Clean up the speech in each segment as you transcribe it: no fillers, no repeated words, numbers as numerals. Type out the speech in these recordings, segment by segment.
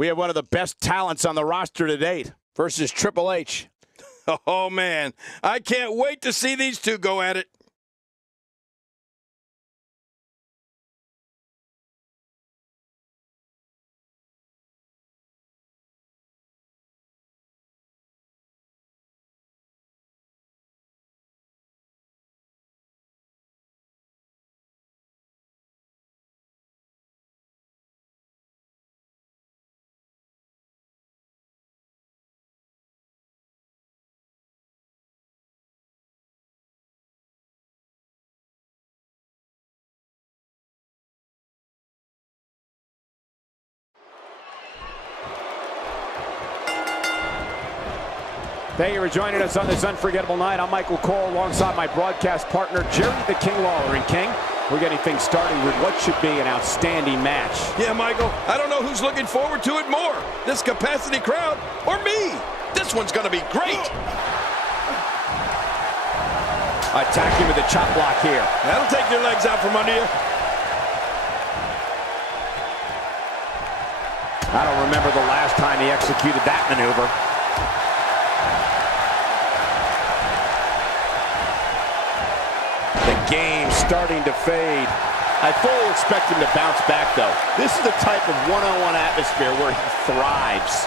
We have one of the best talents on the roster to date versus Triple H. Oh, man. I can't wait to see these two go at it. Thank you for joining us on this unforgettable night. I'm Michael Cole alongside my broadcast partner, Jerry the King Lawler. And King, we're getting things started with what should be an outstanding match. Yeah, Michael, I don't know who's looking forward to it more, this capacity crowd or me. This one's going to be great. Attacking with the chop block here. That'll take your legs out from under you. I don't remember the last time he executed that maneuver. The game starting to fade. I fully expect him to bounce back, though. This is the type of one-on-one atmosphere where he thrives.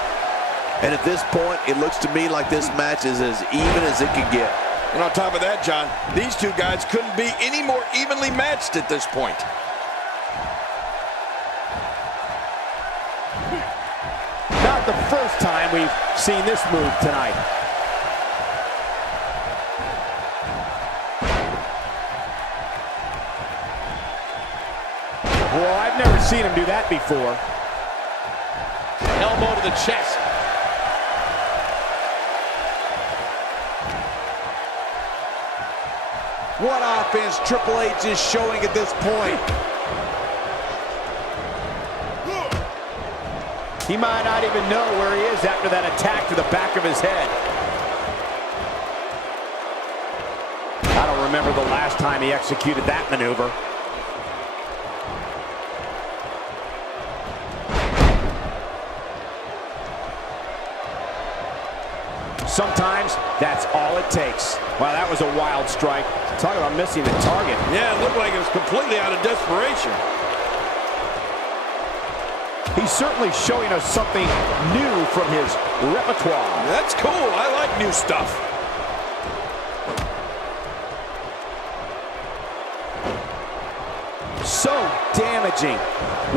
And at this point, it looks to me like this match is as even as it can get. And on top of that, John, these two guys couldn't be any more evenly matched at this point. Not the first time we've seen this move tonight. Well, I've never seen him do that before. Elbow to the chest. What offense Triple H is showing at this point. He might not even know where he is after that attack to the back of his head. I don't remember the last time he executed that maneuver. Sometimes that's all it takes. Wow, that was a wild strike. Talk about missing the target. Yeah, it looked like it was completely out of desperation. He's certainly showing us something new from his repertoire. That's cool. I like new stuff. So damaging.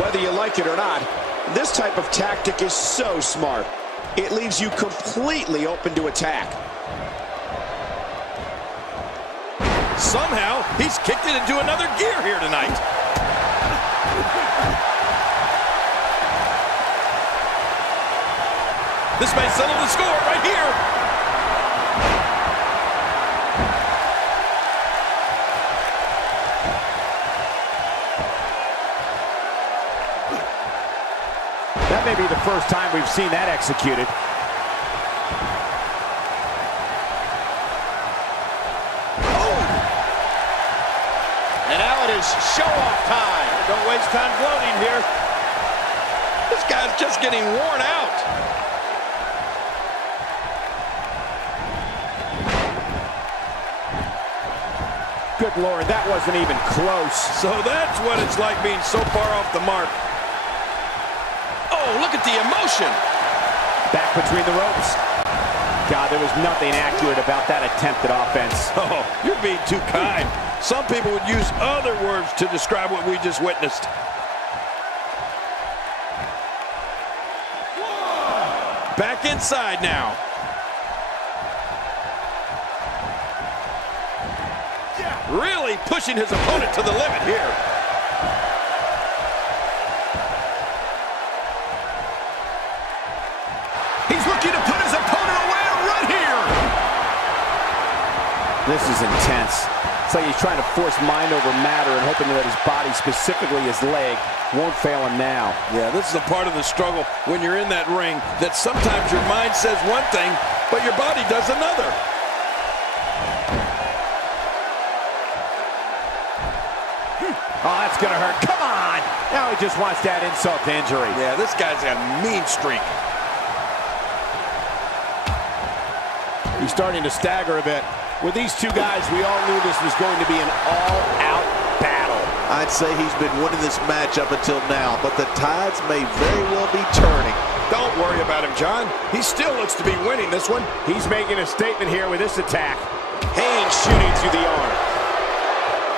Whether you like it or not, this type of tactic is so smart. It leaves you completely open to attack. Somehow, he's kicked it into another gear here tonight. This may settle the score right here. That may be the first time we've seen that executed. And now it is show-off time. Don't waste time gloating here. This guy's just getting worn out. Good Lord, that wasn't even close. So that's what it's like being so far off the mark. Oh, look at the emotion. Back between the ropes. God, there was nothing accurate about that attempt at offense. Oh, you're being too kind. Some people would use other words to describe what we just witnessed. Back inside now. Really pushing his opponent to the limit here. He's looking to put his opponent away right here. This is intense. It's like he's trying to force mind over matter and hoping that his body, specifically his leg, won't fail him now. Yeah, this is a part of the struggle when you're in that ring, that sometimes your mind says one thing, but your body does another. Oh, that's gonna hurt. Come on! Now he just wants that insult to injury. Yeah, this guy's a mean streak. He's starting to stagger a bit. With these two guys, we all knew this was going to be an all-out battle. I'd say he's been winning this match up until now, but the tides may very well be turning. Don't worry about him, John. He still looks to be winning this one. He's making a statement here with this attack. Haynes shooting through the arm.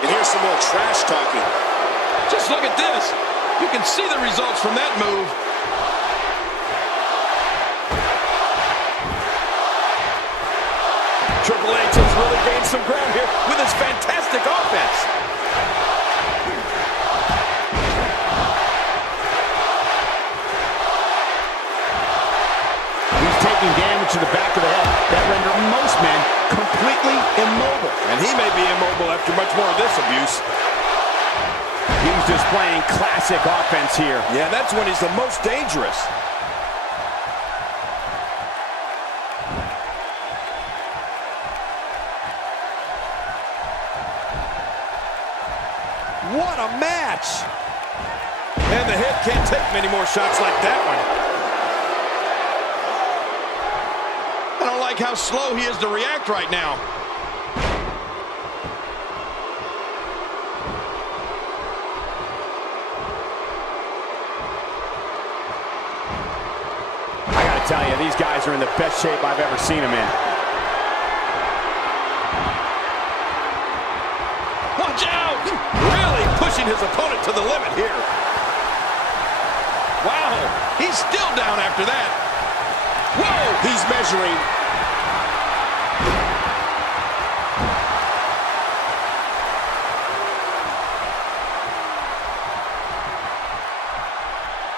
And here's some more trash talking. Just look at this. You can see the results from that move. Triple H has really gained some ground here with his fantastic offense. He's taking damage to the back of the head that render most men completely immobile. And he may be immobile after much more of this abuse. He's displaying classic offense here. Yeah, that's when he's the most dangerous. What a match! And the head can't take many more shots like that one. I don't like how slow he is to react right now. I gotta tell you, these guys are in the best shape I've ever seen them in. Watch out! Really pushing his opponent to the limit here. Wow, he's still down after that. Whoa! He's measuring.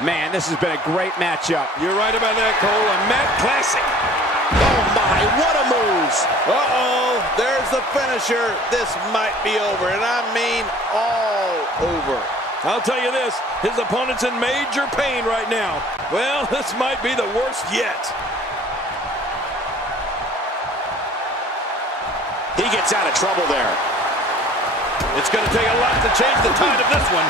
Man, this has been a great matchup. You're right about that, Cole. A Matt classic. Oh my, what a move! Uh-oh, there's the finisher. This might be over, and I mean all over. I'll tell you this, his opponent's in major pain right now. Well, this might be the worst yet. He gets out of trouble there. It's going to take a lot to change the tide of this one.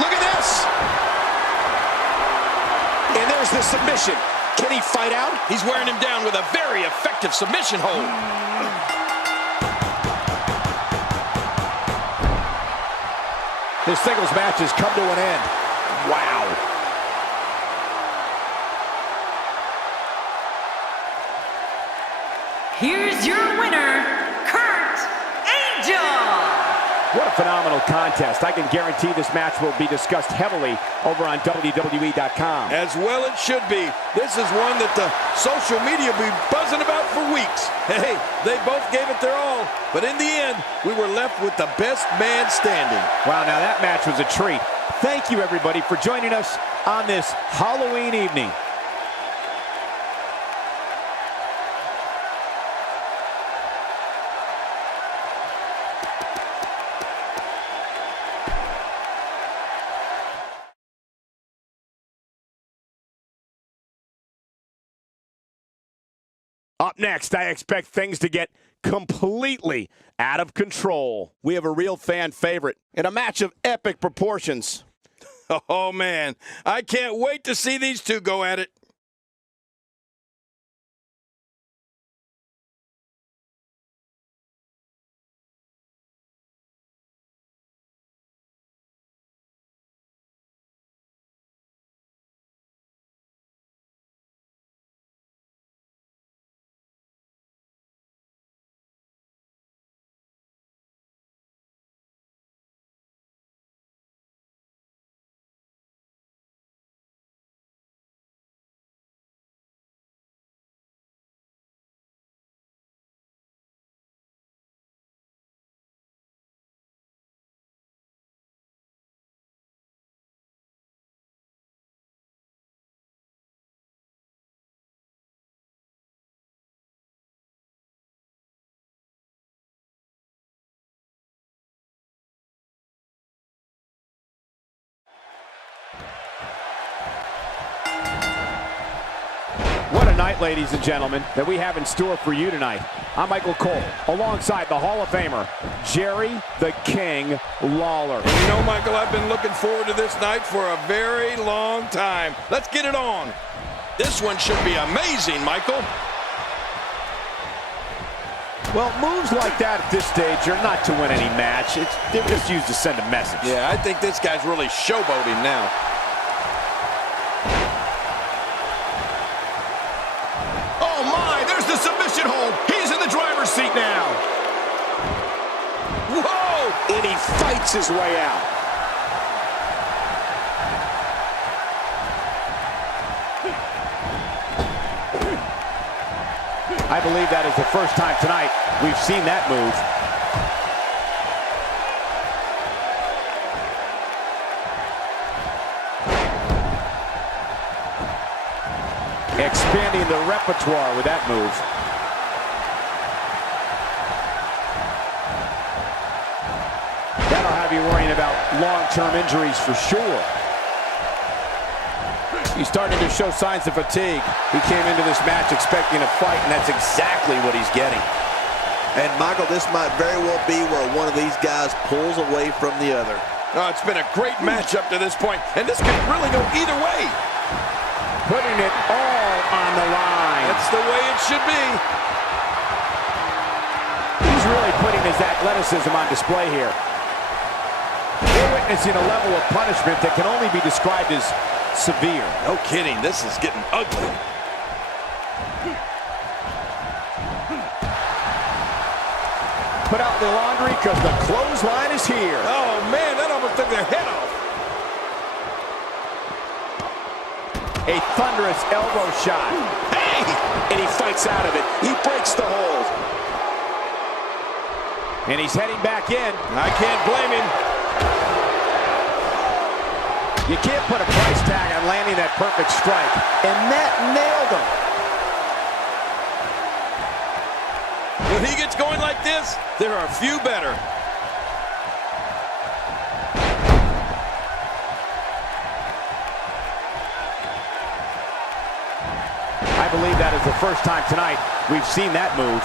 Look at this! And there's the submission. Can he fight out? He's wearing him down with a very effective submission hold. This singles match has come to an end. Wow. Here's your winner, Kurt Angel. What a phenomenal contest. I can guarantee this match will be discussed heavily over on WWE.com. As well it should be. This is one that the social media will be buzzing about for weeks. Hey, they both gave it their all, but in the end, we were left with the best man standing. Wow, now that match was a treat. Thank you, everybody, for joining us on this Halloween evening. Up next, I expect things to get completely out of control. We have a real fan favorite in a match of epic proportions. Oh, man. I can't wait to see these two go at it. night, ladies and gentlemen, that we have in store for you tonight. I'm Michael Cole, alongside the Hall of Famer, Jerry the King Lawler. You know, Michael, I've been looking forward to this night for a very long time. Let's get it on. This one should be amazing, Michael. Well, moves like that at this stage are not to win any match. They're just used to send a message. Yeah, I think this guy's really showboating now. Oh my, there's the submission hold. He's in the driver's seat now. Whoa! And he fights his way out. I believe that is the first time tonight we've seen that move. Expanding the repertoire with that move. That'll have you worrying about long-term injuries for sure. He's starting to show signs of fatigue. He came into this match expecting a fight, and that's exactly what he's getting. And Michael, this might very well be where one of these guys pulls away from the other. Oh, it's been a great match up to this point, and this could really go either way. Putting it all on the line. That's the way it should be. He's really putting his athleticism on display here. We're witnessing a level of punishment that can only be described as severe. No kidding, this is getting ugly. Put out the laundry because the clothesline is here. Oh man, that almost took their head off. A thunderous elbow shot. Hey! And he fights out of it. He breaks the hold. And he's heading back in. I can't blame him. You can't put a price tag on landing that perfect strike. And that nailed him. When he gets going like this, there are a few better. I believe that is the first time tonight we've seen that move.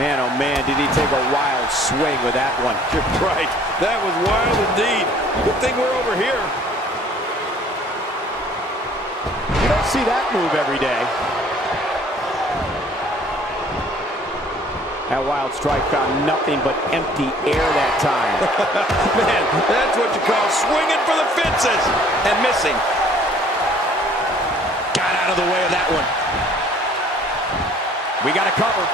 Man, oh man, did he take a wild swing with that one. You're right. That was wild indeed. Good thing we're over here. You don't see that move every day. That wild strike found nothing but empty air that time. Man, that's what you call swinging for the fences and missing. Got out of the way of that one. We got to cover.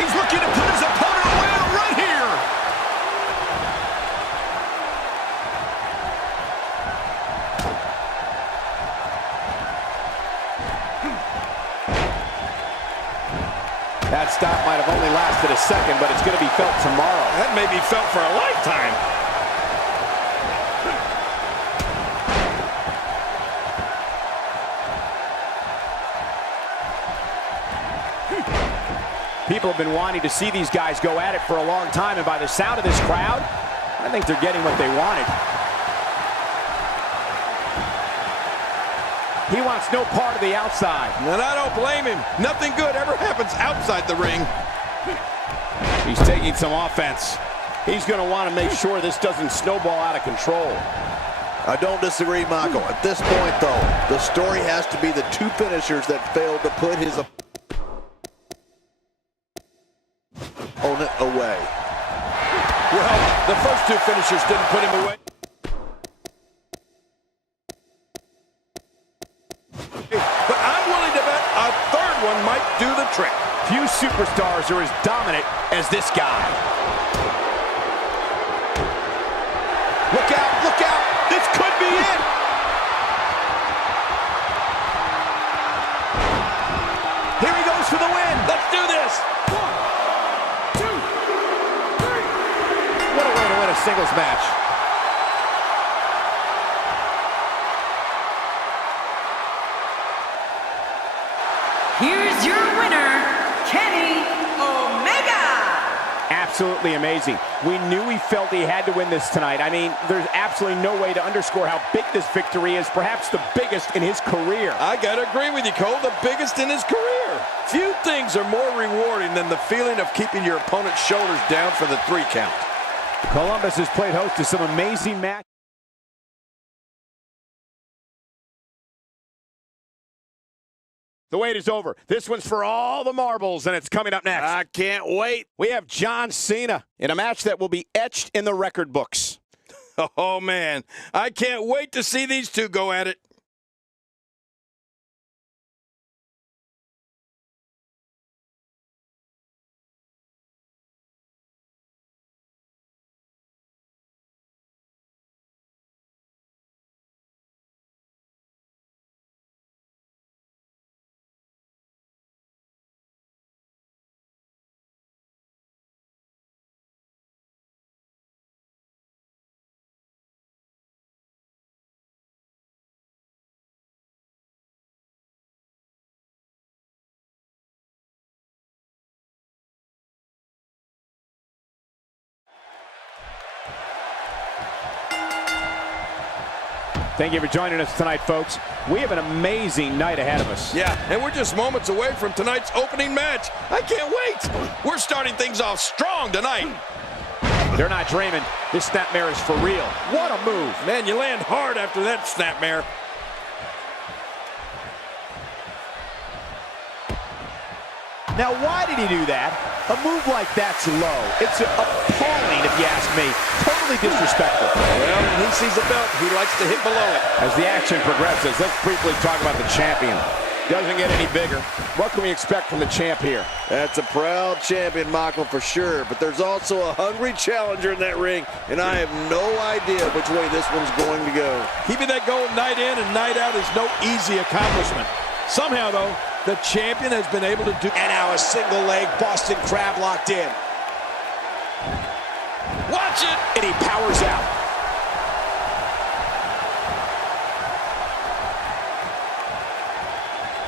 He's looking to put his opponent away right here. That stop might have only lasted a second, but it's going to be felt tomorrow. That may be felt for a lifetime. People have been wanting to see these guys go at it for a long time, and by the sound of this crowd, I think they're getting what they wanted. He wants no part of the outside. And I don't blame him. Nothing good ever happens outside the ring. He's taking some offense. He's going to want to make sure this doesn't snowball out of control. I don't disagree, Michael. At this point, though, the story has to be the two finishers that failed to put his opponent away. Well, the first two finishers didn't put him away. But I'm willing to bet a third one might do the trick. Few superstars are as dominant as this guy. Look out, look out. This could be it. Here he goes for the win. Let's do this. 1, 2, 3. What a way to win a singles match. Absolutely absolutely amazing. We knew he felt he had to win this tonight. I mean, there's absolutely no way to underscore how big this victory is, perhaps the biggest in his career. I gotta agree with you, Cole, the biggest in his career. Few things are more rewarding than the feeling of keeping your opponent's shoulders down for the 3 count. Columbus has played host to some amazing matches. The wait is over. This one's for all the marbles, and it's coming up next. I can't wait. We have John Cena in a match that will be etched in the record books. Oh, man. I can't wait to see these two go at it. Thank you for joining us tonight, folks. We have an amazing night ahead of us. Yeah, and we're just moments away from tonight's opening match. I can't wait. We're starting things off strong tonight. They're not dreaming. This snapmare is for real. What a move. Man, you land hard after that snapmare. Now, why did he do that? A move like that's low. It's appalling, if you ask me. Totally disrespectful. Well, when he sees a belt, he likes to hit below it. As the action progresses, let's briefly talk about the champion. Doesn't get any bigger. What can we expect from the champ here? That's a proud champion, Michael, for sure. But there's also a hungry challenger in that ring, and I have no idea which way this one's going to go. Keeping that goal night in and night out is no easy accomplishment. Somehow, though, the champion has been able to do... And now a single leg Boston Crab locked in. Watch it! And he powers out.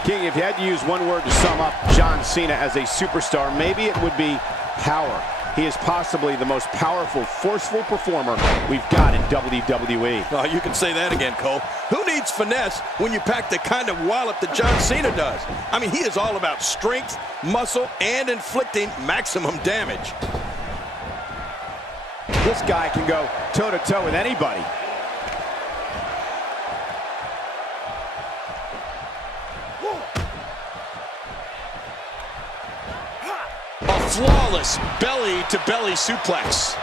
King, if you had to use one word to sum up John Cena as a superstar, maybe it would be power. He is possibly the most powerful, forceful performer we've got in WWE. Oh, you can say that again, Cole. Who needs finesse when you pack the kind of wallop that John Cena does? I mean, he is all about strength, muscle, and inflicting maximum damage. This guy can go toe-to-toe with anybody. A flawless belly-to-belly suplex.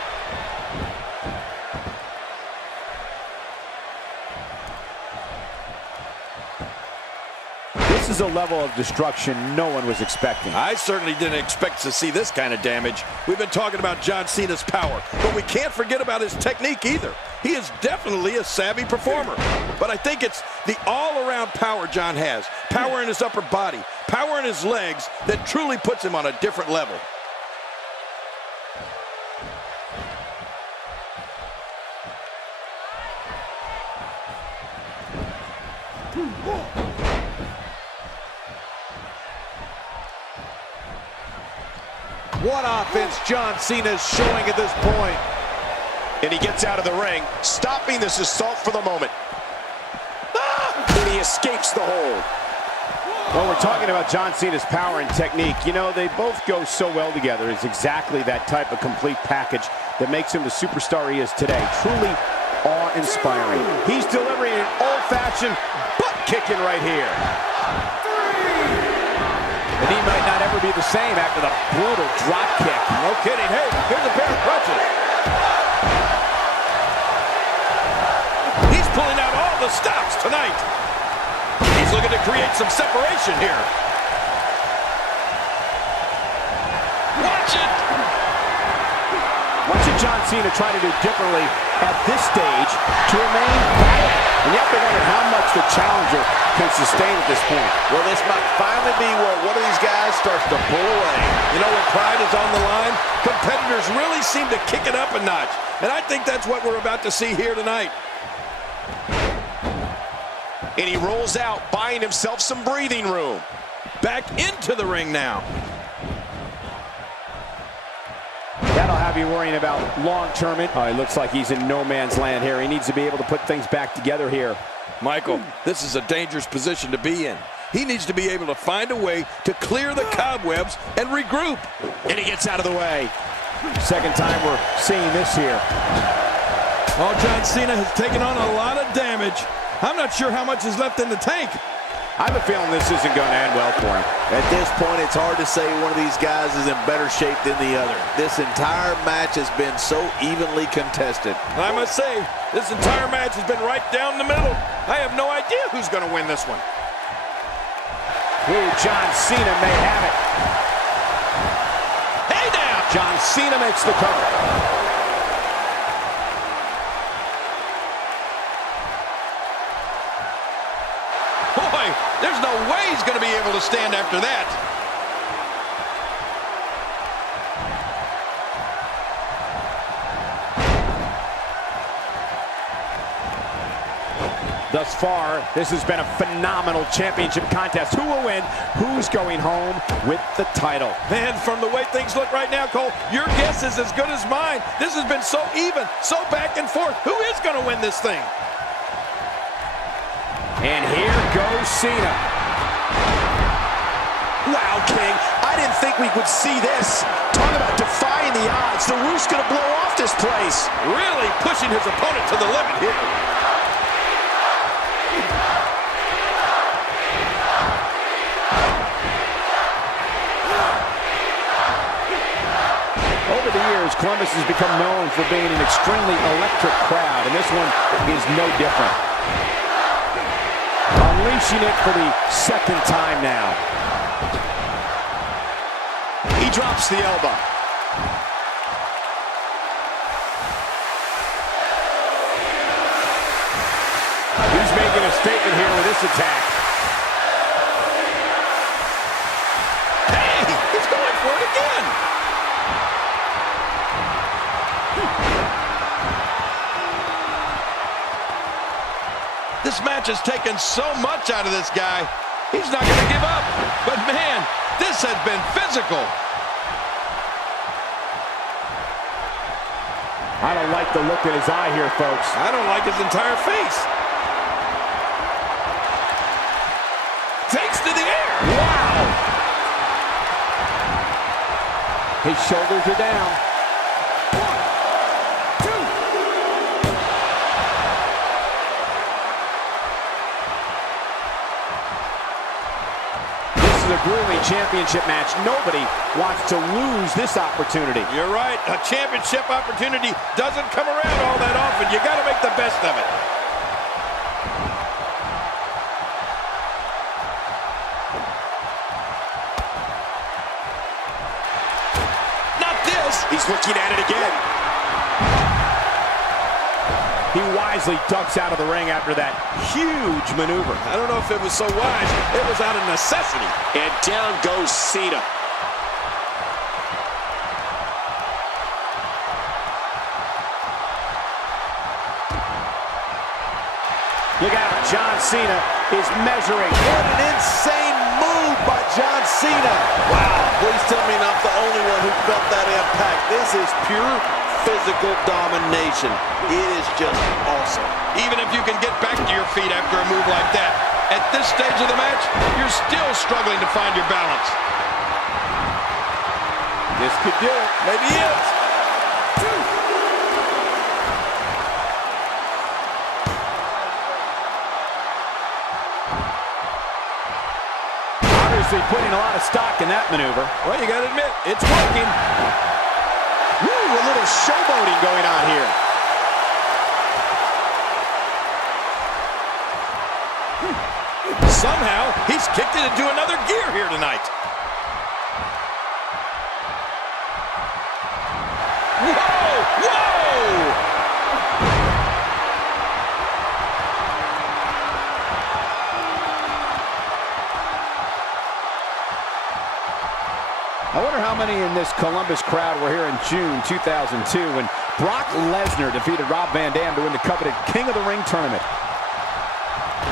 This is a level of destruction no one was expecting. I certainly didn't expect to see this kind of damage. We've been talking about John Cena's power, but we can't forget about his technique either. He is definitely a savvy performer, but I think it's the all-around power John has. Power in his upper body, power in his legs that truly puts him on a different level. What offense John Cena's showing at this point. And he gets out of the ring, stopping this assault for the moment. And he escapes the hold. Well, we're talking about John Cena's power and technique. You know, they both go so well together. It's exactly that type of complete package that makes him the superstar he is today. Truly awe-inspiring. He's delivering an old-fashioned butt-kicking right here. And he might not ever be the same after the brutal drop kick. No kidding. Hey, here's a pair of crutches. He's pulling out all the stops tonight. He's looking to create some separation here. Watch it. What should John Cena try to do differently at this stage to remain viable? And you have to wonder how much the challenger can sustain at this point. Well, this might finally be where one of these guys starts to pull away. You know, when pride is on the line, competitors really seem to kick it up a notch. And I think that's what we're about to see here tonight. And he rolls out, buying himself some breathing room. Back into the ring now. That'll have you worrying about long-term. It looks like he's in no man's land here. He needs to be able to put things back together here. Michael, this is a dangerous position to be in. He needs to be able to find a way to clear the cobwebs and regroup. And he gets out of the way. Second time we're seeing this here. Oh, John Cena has taken on a lot of damage. I'm not sure how much is left in the tank. I have a feeling this isn't going to end well for him. At this point, it's hard to say one of these guys is in better shape than the other. This entire match has been so evenly contested. I must say, this entire match has been right down the middle. I have no idea who's going to win this one. Ooh, John Cena may have it. Hey now! John Cena makes the cover. Boy, there's no way he's going to be able to stand after that. Thus far, this has been a phenomenal championship contest. Who will win? Who's going home with the title? Man, from the way things look right now, Cole, your guess is as good as mine. This has been so even, so back and forth. Who is going to win this thing? And here goes Cena. Wow, King, I didn't think we would see this. Talk about defying the odds. The roof's going to blow off this place. Really pushing his opponent to the limit here. Over the years, Columbus has become known for being an extremely electric crowd, and this one is no different. Unleashing it for the second time now. He drops the elbow. He's making a statement here with this attack. Hey, he's going for it again. This match has taken so much out of this guy. He's not going to give up. But man, this has been physical. I don't like the look in his eye here, folks. I don't like his entire face. Takes to the air. Wow! His shoulders are down. A grueling championship match. Nobody wants to lose this opportunity. You're right. A championship opportunity doesn't come around all that often. You got to make the best of it. Not this. He's looking at it again. He wisely ducks out of the ring after that huge maneuver. I don't know if it was so wise. It was out of necessity. And down goes Cena. Look out, John Cena is measuring. What an insane move by John Cena. Wow, please tell me I'm not the only one who felt that impact. This is pure physical domination. It is just awesome. Even if you can get back to your feet after a move like that, at this stage of the match, you're still struggling to find your balance. This could do it. Maybe it. Obviously putting a lot of stock in that maneuver. Well, you got to admit, it's working. Woo, a little showboating going on here. Somehow, he's kicked it into another gear here tonight. Whoa! Whoa! I wonder how many in this Columbus crowd were here in June 2002 when Brock Lesnar defeated Rob Van Dam to win the coveted King of the Ring tournament.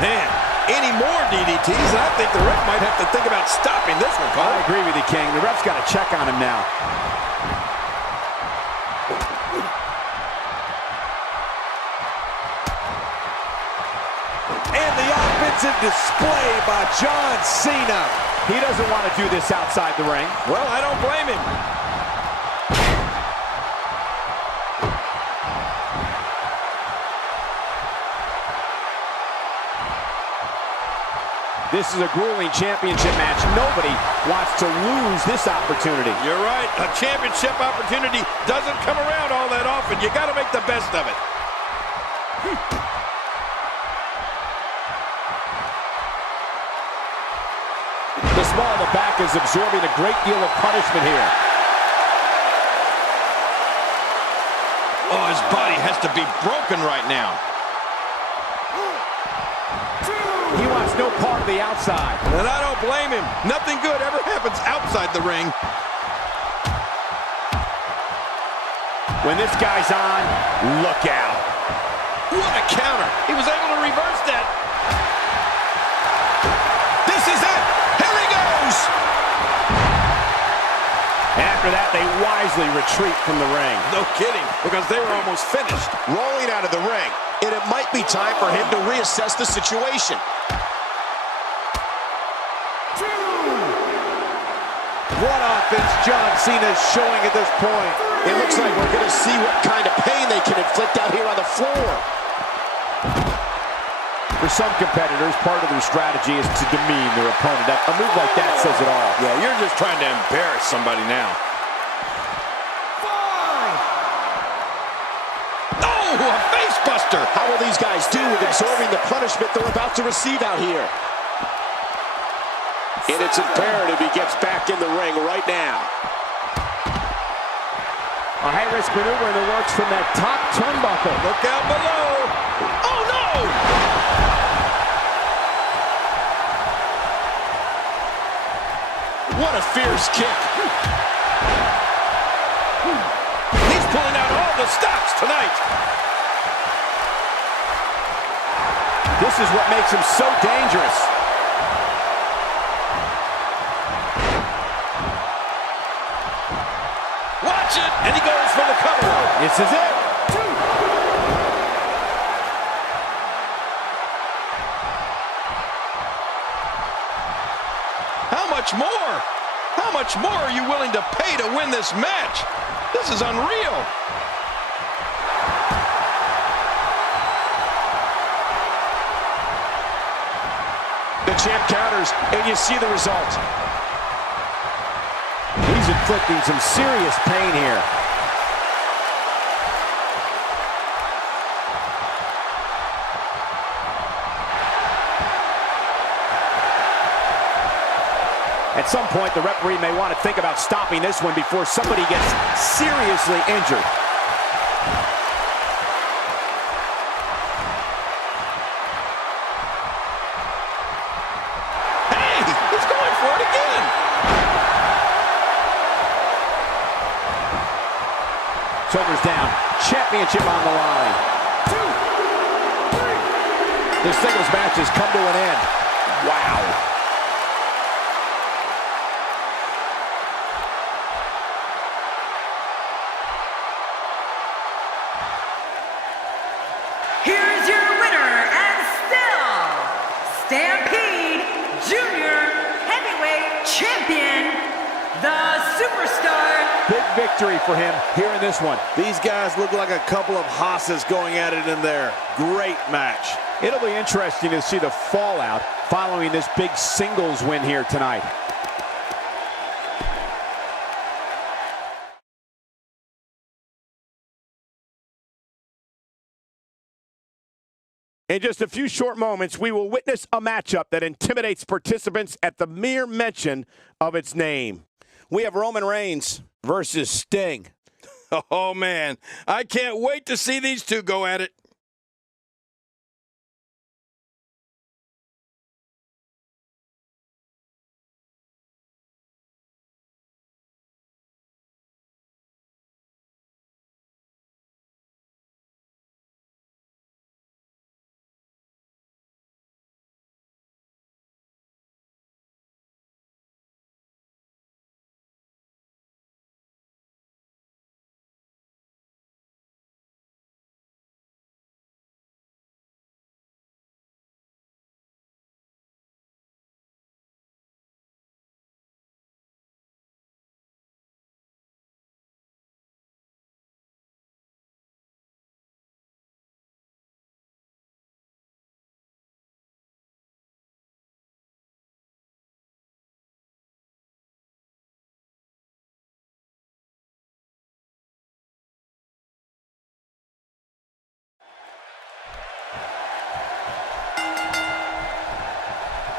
Man, any more DDTs, and I think the ref might have to think about stopping this one, Cole. I agree with you, King. The ref's got to check on him now. And the offensive display by John Cena. He doesn't want to do this outside the ring. Well, I don't blame him. This is a grueling championship match. Nobody wants to lose this opportunity. You're right. A championship opportunity doesn't come around all that often. You got to make the best of it. The small of the back is absorbing a great deal of punishment here. Oh, his body has to be broken right now. He wants no part of the outside. And I don't blame him. Nothing good ever happens outside the ring. When this guy's on, look out. What a counter. He was able to reverse that. This is it. Here he goes. After that, they wisely retreat from the ring. No kidding, because they were almost finished. Rolling out of the ring, and it might be time for him to reassess the situation. What offense John Cena is showing at this point. It looks like we're going to see what kind of pain they can inflict out here on the floor. For some competitors, part of their strategy is to demean their opponent. A move like that says it all. Yeah, you're just trying to embarrass somebody now. Oh, a face buster. How will these guys do with absorbing the punishment they're about to receive out here? And it's imperative he gets back in the ring right now. A high-risk maneuver in the works from that top turnbuckle. Look out below. Oh, no! What a fierce kick. He's pulling out all the stops tonight. This is what makes him so dangerous. Watch it, and he goes for the cover. This is it. How much more? How much more are you willing to pay to win this match? This is unreal. The champ counters, and you see the result. He's inflicting some serious pain here. At some point, the referee may want to think about stopping this one before somebody gets seriously injured. Hey, he's going for it again. Shoulders down. Championship on the line. 2, 3. This singles match has come to an end. Wow. Here's your winner and still Stampede Junior Heavyweight Champion, the Superstar. Big victory for him here in this one. These guys look like a couple of hosses going at it in there. Great match. It'll be interesting to see the fallout following this big singles win here tonight. In just a few short moments, we will witness a matchup that intimidates participants at the mere mention of its name. We have Roman Reigns versus Sting. Oh, man. I can't wait to see these two go at it.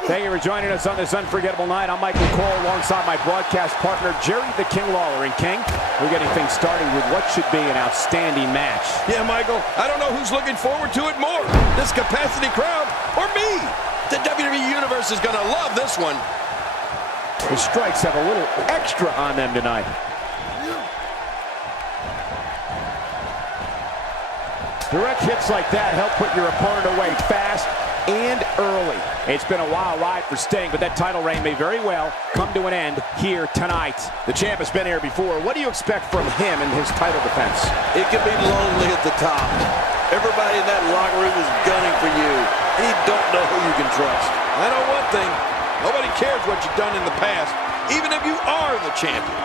Thank you for joining us on this unforgettable night. I'm Michael Cole alongside my broadcast partner, Jerry the King Lawler. And King, we're getting things started with what should be an outstanding match. Yeah, Michael, I don't know who's looking forward to it more, this capacity crowd or me. The WWE Universe is going to love this one. The strikes have a little extra on them tonight. Direct hits like that help put your opponent away fast and early. It's been a wild ride for Sting, but that title reign may very well come to an end here tonight. The champ has been here before. What do you expect from him in his title defense? It can be lonely at the top. Everybody in that locker room is gunning for you, and you don't know who you can trust. I know one thing. Nobody cares what you've done in the past, even if you are the champion.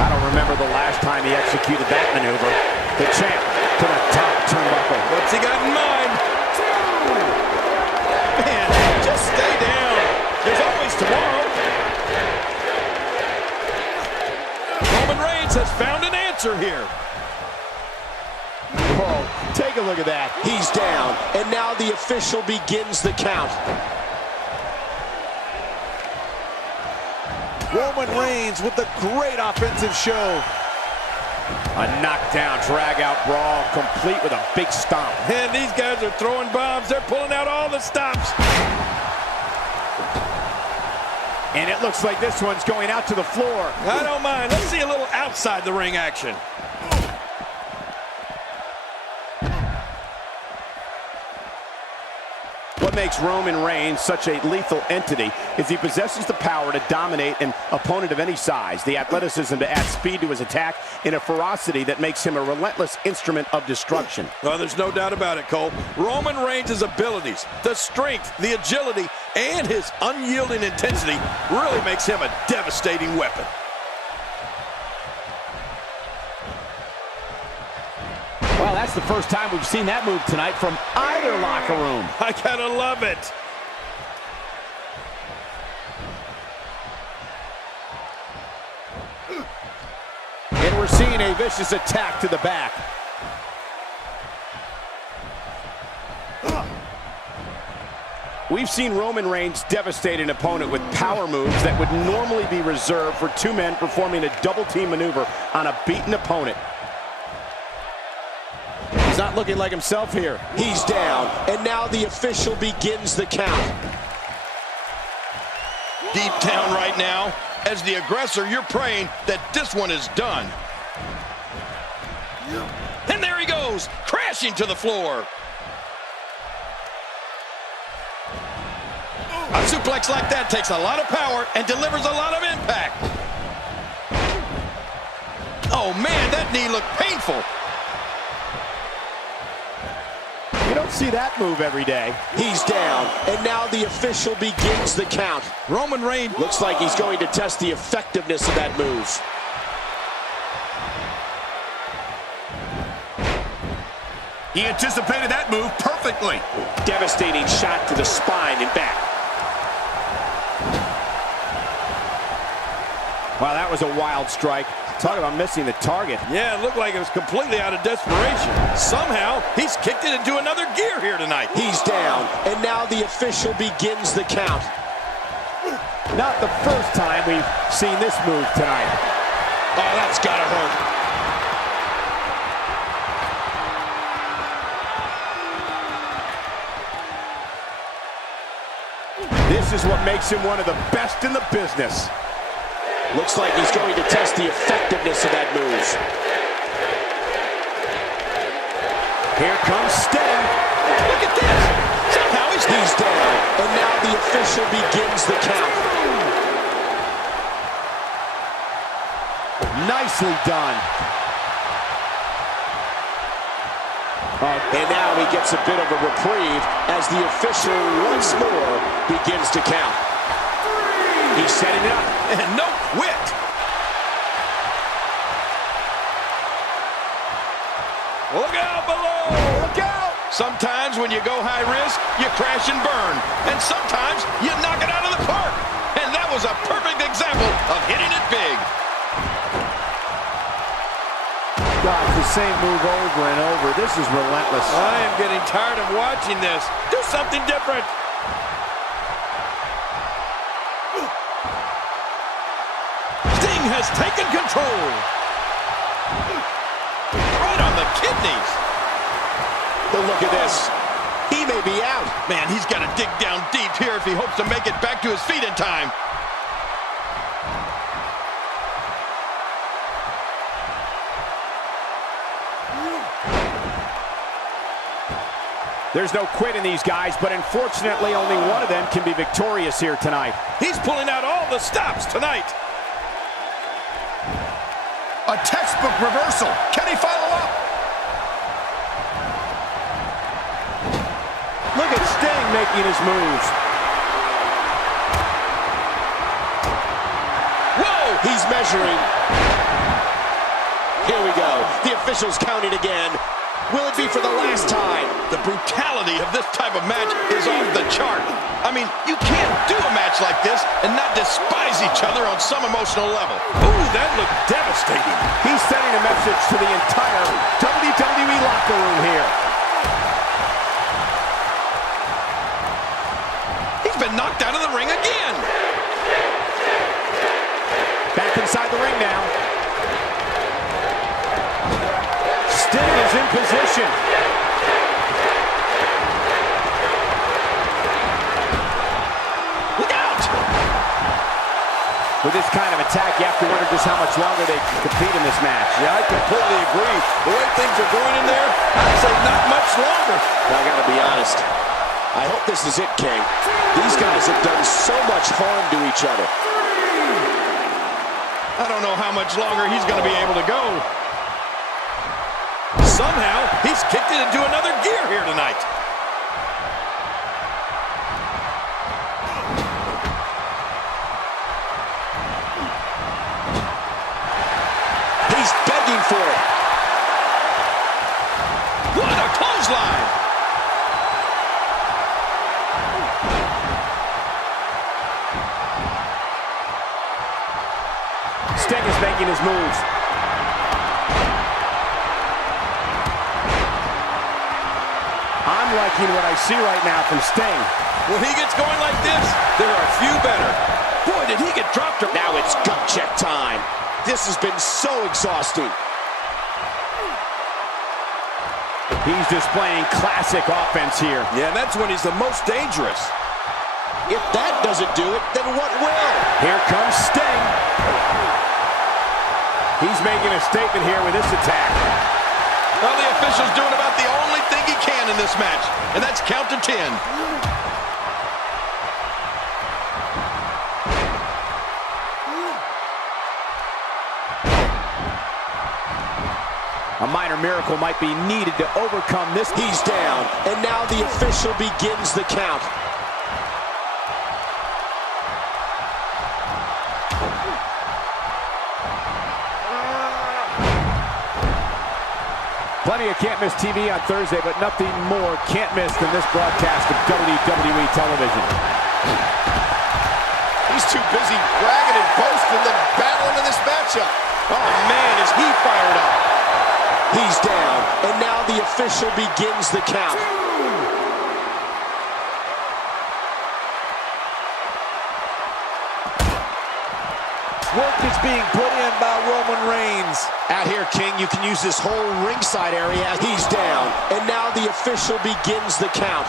I don't remember the last time he executed that maneuver. The champ to the top turnbuckle. What's he got in mind? Man, just stay down. There's always tomorrow. Roman Reigns has found an answer here. Whoa, take a look at that. He's down, and now the official begins the count. Roman Reigns with the great offensive show. A knockdown, drag-out brawl, complete with a big stomp. And these guys are throwing bombs. They're pulling out all the stops. And it looks like this one's going out to the floor. I don't mind. Let's see a little outside the ring action. What makes Roman Reigns such a lethal entity is he possesses the power to dominate an opponent of any size, the athleticism to add speed to his attack, and a ferocity that makes him a relentless instrument of destruction. Well, there's no doubt about it, Cole. Roman Reigns' abilities, the strength, the agility, and his unyielding intensity really makes him a devastating weapon. Well, that's the first time we've seen that move tonight from either locker room. I gotta love it. And we're seeing a vicious attack to the back. We've seen Roman Reigns devastate an opponent with power moves that would normally be reserved for two men performing a double-team maneuver on a beaten opponent. He's not looking like himself here. He's down, and now the official begins the count. Deep down right now, as the aggressor, you're praying that this one is done. And there he goes, crashing to the floor. A suplex like that takes a lot of power and delivers a lot of impact. Oh man, that knee looked painful. You don't see that move every day. He's down, and now the official begins the count. Roman Reigns Looks like he's going to test the effectiveness of that move. He anticipated that move perfectly. Devastating shot to the spine and back. Wow, that was a wild strike. Talk about missing the target. Yeah, it looked like it was completely out of desperation. Somehow, he's kicked it into another gear here tonight. He's down, and now the official begins the count. Not the first time we've seen this move tonight. Oh, that's gotta hurt. This is what makes him one of the best in the business. Looks like he's going to test the effectiveness of that move. Here comes Sting. Look at this. Somehow He's down, and now the official begins the count. Nicely done. And now he gets a bit of a reprieve as the official once more begins to count. He's setting it up. and no quit. Look out below. Look out. Sometimes when you go high risk, you crash and burn. And sometimes you knock it out of the park. And that was a perfect example of hitting it big. God, the same move over and over. This is relentless. I am getting tired of watching this. Do something different. Sting has taken control. Right on the kidneys. But look at this. He may be out. Man, he's got to dig down deep here if he hopes to make it back to his feet in time. There's no quit in these guys, but unfortunately only one of them can be victorious here tonight. He's pulling out all the stops tonight. A textbook reversal. Can he follow up? Look at Sting making his moves. Whoa! He's measuring. Here we go. The officials counting again. Will it be for the last time? The brutality of this type of match is off the chart. I mean, you can't do a match like this and not despise each other on some emotional level. Ooh, that looked devastating. He's sending a message to the entire WWE locker room here. He's been knocked out of the ring again. Back inside the ring now. Sting is in position. Look out! With this kind of attack, you have to wonder just how much longer they can compete in this match. Yeah, I completely agree. The way things are going in there, I'd say not much longer. I gotta be honest. I hope this is it, King. These guys have done so much harm to each other. I don't know how much longer he's going to be able to go. Somehow, he's kicked it into another gear here tonight. He's begging for it. What a clothesline! Sting is making his moves. I'm liking what I see right now from Sting. When he gets going like this, there are a few better. Boy, did he get dropped. Now it's gut check time. This has been so exhausting. He's displaying classic offense here. Yeah, and that's when he's the most dangerous. If that doesn't do it, then what will? Here comes Sting. He's making a statement here with this attack. Well, the official's doing about the only thing he can in this match, and that's count to 10. A minor miracle might be needed to overcome this. He's down, and now the official begins the count. Plenty of can't miss TV on Thursday, but nothing more can't miss than this broadcast of WWE television. He's too busy bragging and boasting than battling in this matchup. Oh, man, is he fired up. He's down, and now the official begins the count. Work is being put in by Roman Reigns. Out here, King, you can use this whole ringside area. He's down, and now the official begins the count.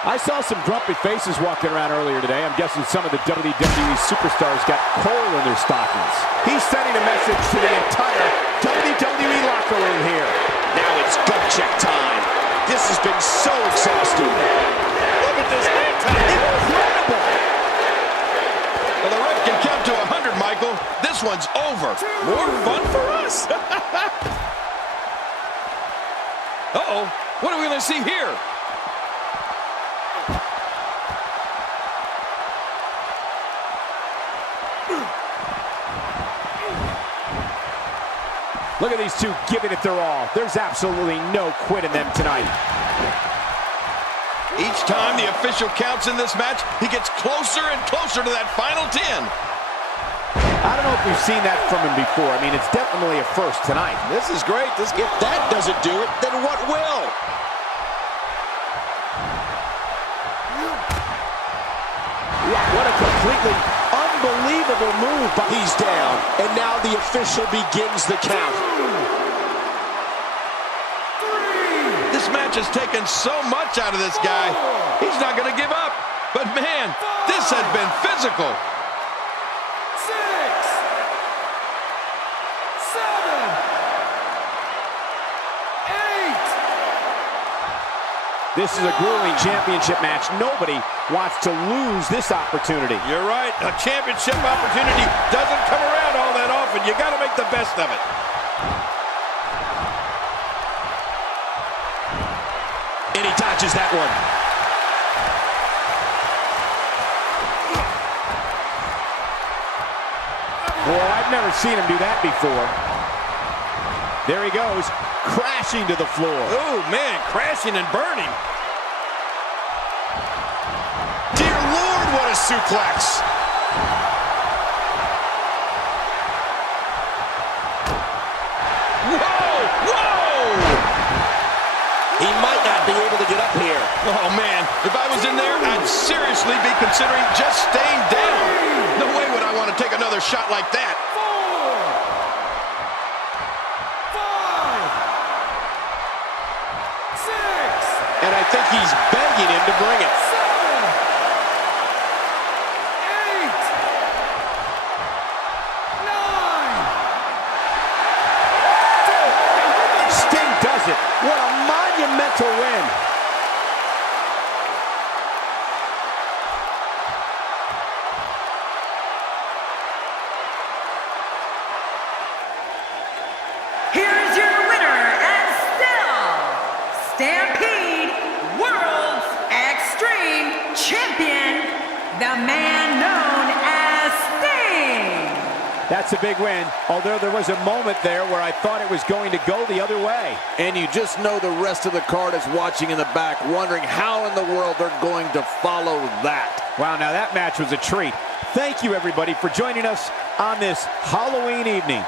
I saw some grumpy faces walking around earlier today. I'm guessing some of the WWE superstars got coal in their stockings. He's sending a message to the entire WWE locker room here. Now it's gut check time. This has been so exhausting. Look at this hand time. Incredible. Well, the ref can count to 100, Michael. This one's over. More fun for us. Uh-oh. What are we going to see here? Look at these two giving it their all. There's absolutely no quit in them tonight. Each time the official counts in this match, he gets closer and closer to that final 10. I don't know if we've seen that from him before. I mean, it's definitely a first tonight. This is great. If that doesn't do it, then what will? What a completely unbelievable move. He's down, and now the official begins the count. This match has taken so much out of this guy. He's not going to give up. But man, this has been physical. 6, 7, 8. This is a grueling championship match. Nobody wants to lose this opportunity. You're right. A championship opportunity doesn't come around all that often. You got to make the best of it. And he dodges that one. Boy, I've never seen him do that before. There he goes, crashing to the floor. Oh, man, crashing and burning. Dear Lord, what a suplex. Whoa, whoa! He might not be able to get up here. Oh, man, if I was in there, I'd seriously be considering just staying down. No way would I want to take another shot like that. 4, 5, 6, And I think he's begging him to bring it. 7, 8, 9. Sting does it. What a monumental win. Here's your winner and still Stampede World's Extreme Champion, the man known as Sting. That's a big win, although there was a moment there where I thought it was going to go the other way. And you just know the rest of the card is watching in the back, wondering how in the world they're going to follow that. Wow, now that match was a treat. Thank you, everybody, for joining us on this Halloween evening.